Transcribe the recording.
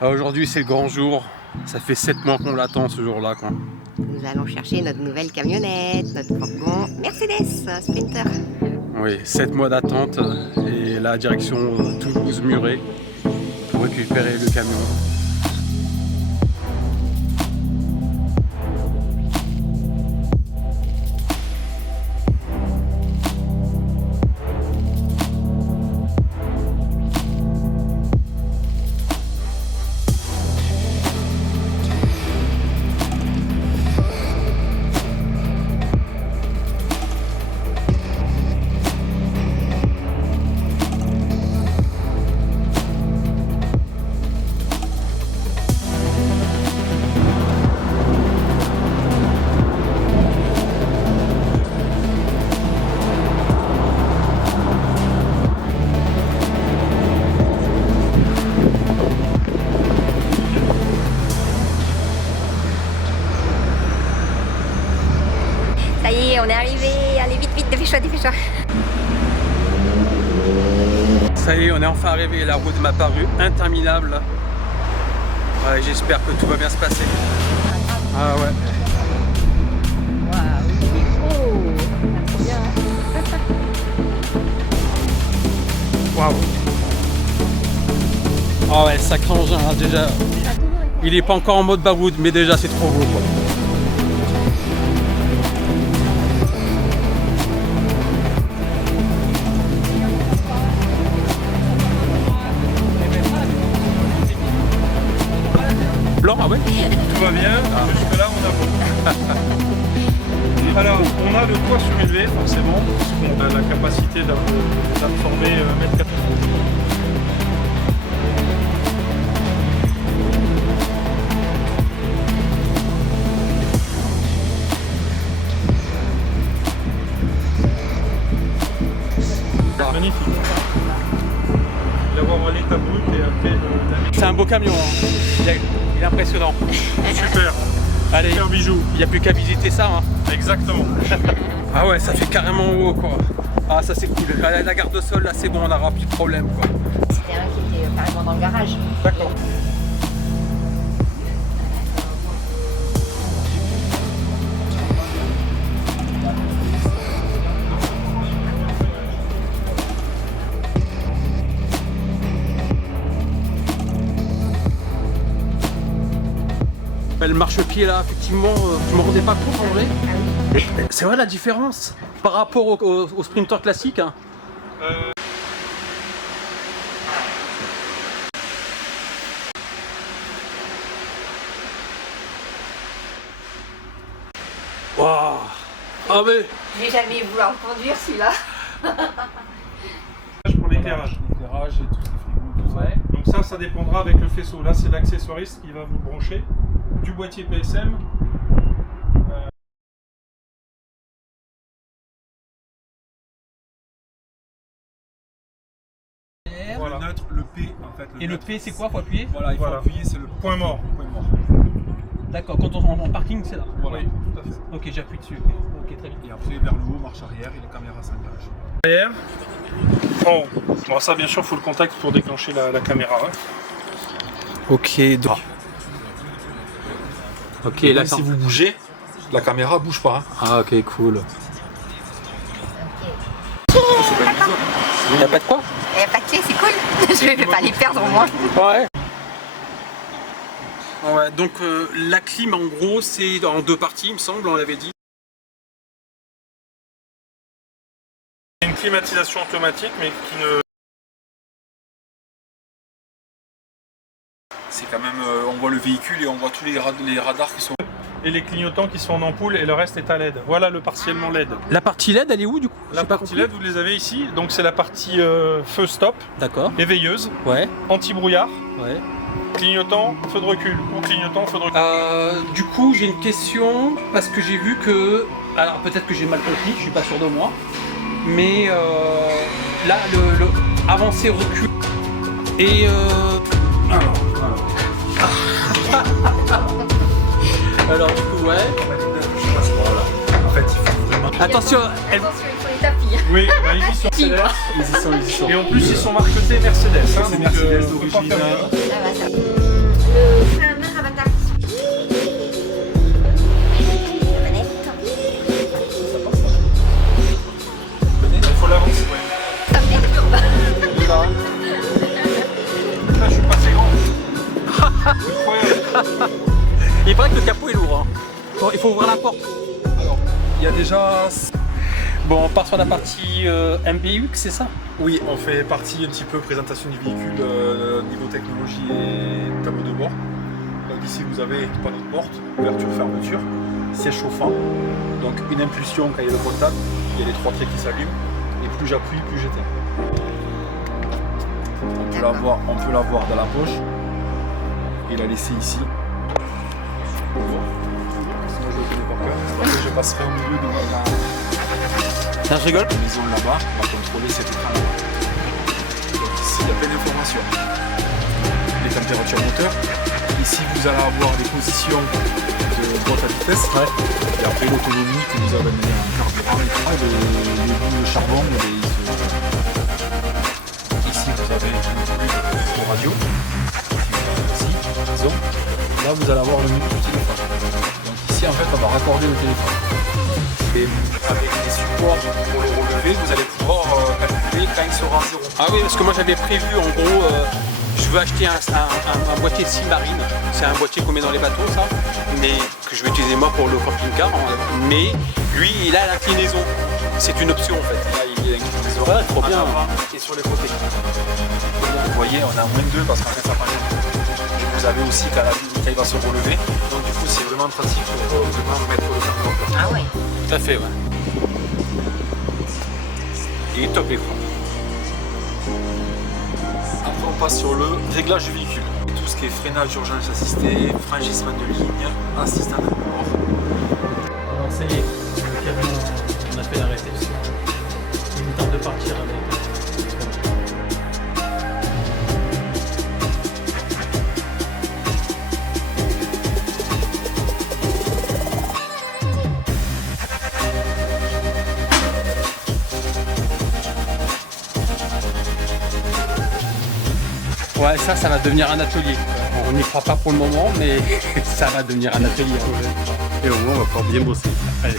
Aujourd'hui c'est le grand jour, ça fait 7 mois qu'on l'attend ce jour-là quoi. Nous allons chercher notre nouvelle camionnette, notre fourgon Mercedes Sprinter. Oui, 7 mois d'attente et la direction Toulouse-Muret pour récupérer le camion. Ça y est, on est arrivé. Allez, vite, vite, dépêche-toi, dépêche-toi. Ça y est, on est enfin arrivé, la route m'a paru interminable. Ouais, j'espère que tout va bien se passer. Ah ouais. Waouh, il est haut. Ça bien. Waouh. Ah ouais, sacré engin hein, déjà. Il est pas encore en mode baroud, mais déjà c'est trop beau quoi. Blanc, ah ouais. Tout va bien, jusque là on a bon. Alors on a le toit surélevé forcément, parce qu'on a la capacité d'absorber 1,80 m. Magnifique. L'avoir à l'état brut et après la... C'est un beau camion, hein. Il est impressionnant. Super. Allez, Super bijou. il n'y a plus qu'à visiter ça. Hein. Exactement. Ah ouais, ça fait carrément haut quoi. Ah ça c'est cool. La garde de sol là c'est bon, on n'aura plus de problème quoi. C'était un qui était carrément dans le garage. D'accord. Le marchepied là, effectivement, je me rendais pas compte en vrai. C'est vrai la différence par rapport au sprinter classique. Hein. Waouh. Ah mais Je vais jamais vouloir le conduire celui-là. Pour l'éclairage. l'éclairage et tout ce Ouais. Donc ça dépendra avec le faisceau. Là, c'est l'accessoiriste qui va vous brancher du boîtier PSM. Voilà. Le neutre, le P en fait. Et le P c'est quoi, faut appuyer? Voilà, il faut Voilà. appuyer, c'est le Point mort. point mort. D'accord, quand on est en parking c'est là. Voilà, Oui. tout à fait. Ok, j'appuie dessus. Ok, très bien. Et après, vers le haut, marche arrière et la caméra s'engage. Derrière. En haut. Bon, ça, bien sûr, il faut le contact pour déclencher la caméra. Hein. Ok, donc. Ok, Et là même si vous bougez, la caméra bouge pas. Hein. Ah ok, cool. Il n'y a pas de quoi? Il n'y a pas de clé, c'est cool. Je vais pas les perdre au moins. Ouais. Ouais, donc la clim en gros c'est en deux parties il me semble, on l'avait dit. Une climatisation automatique, mais qui ne... C'est quand même, on voit le véhicule et on voit tous les radars qui sont... Et les clignotants qui sont en ampoule et le reste est à LED. Voilà le partiellement LED. La partie LED elle est où du coup? La J'ai pas partie compris. LED, vous les avez ici. Donc c'est la partie feu stop, D'accord. éveilleuse, Ouais, anti-brouillard, ouais. clignotant, feu de recul, ou clignotant, feu de recul. Du coup j'ai une question parce que j'ai vu que... Alors peut-être que j'ai mal compris, je suis pas sûr de moi. Mais là le avancé recul et alors du coup ouais. En fait, il faut vraiment... Attention, elle... Attention, il faut les tapis. Oui, bah, ils y sont. Ils y sont. Et en plus, ils sont marquetés Mercedes. Hein, C'est donc, Mercedes on peut pas d'origine. faire mieux. Ça va, ça. Il paraît que le capot est lourd. Hein. Bon, il faut ouvrir la porte. Alors, il y a déjà... Bon, on part sur la partie MBUX, c'est ça? Oui, on fait partie un petit peu présentation du véhicule, niveau technologie et tableau de bord. Donc ici vous avez panneau de porte, ouverture, fermeture, siège chauffant. Donc une impulsion quand il y a le contact, il y a les 3 traits qui s'allument. Et plus j'appuie, plus j'éteins. On peut la voir dans la poche et la laisser ici. Sinon je le connais par cœur. Après je passerai au milieu de la Je rigole. maison là-bas, on va contrôler cet écran là-bas. Donc ici il y a plein d'informations. Les températures moteurs. Ici vous allez avoir des positions de boîte à vitesse. Ouais. Et après l'autonomie que vous avez mis en carburant et tout, le bout de charbon. Ici vous avez le radio. Ici, disons. Là vous allez avoir le menu du téléphone. Donc ici en fait on va raccorder le téléphone. Et avec les supports pour le relever, vous allez pouvoir calculer quand il sera 0. Ah oui, parce que moi j'avais prévu en gros, je veux acheter un boîtier Simarine. C'est un boîtier qu'on met dans les bateaux, ça, mais que je vais utiliser moi pour le camping-car. Mais lui, il a l'inclinaison. C'est une option en fait. Là il y a l'inclinaison Ouais, trop bien. en avant et sur les côtés. Vous voyez, on a -2 parce qu'en fait ça passe. Et vous avez aussi quand il va se relever. Donc du coup c'est vraiment pratique pour vraiment mettre le carburant. Ah ouais. Tout à fait, ouais. Il est top l'écran. Après on passe sur le réglage du véhicule. Tout ce qui est freinage d'urgence assisté, franchissement de ligne, assistant de bord. Alors ça y est, le camion, on a fait la réception. Il nous tente de partir avec. Ouais, ça va devenir un atelier. On n'y croit pas pour le moment, mais ça va devenir un atelier. Et au moins on va pouvoir bien bosser. Allez.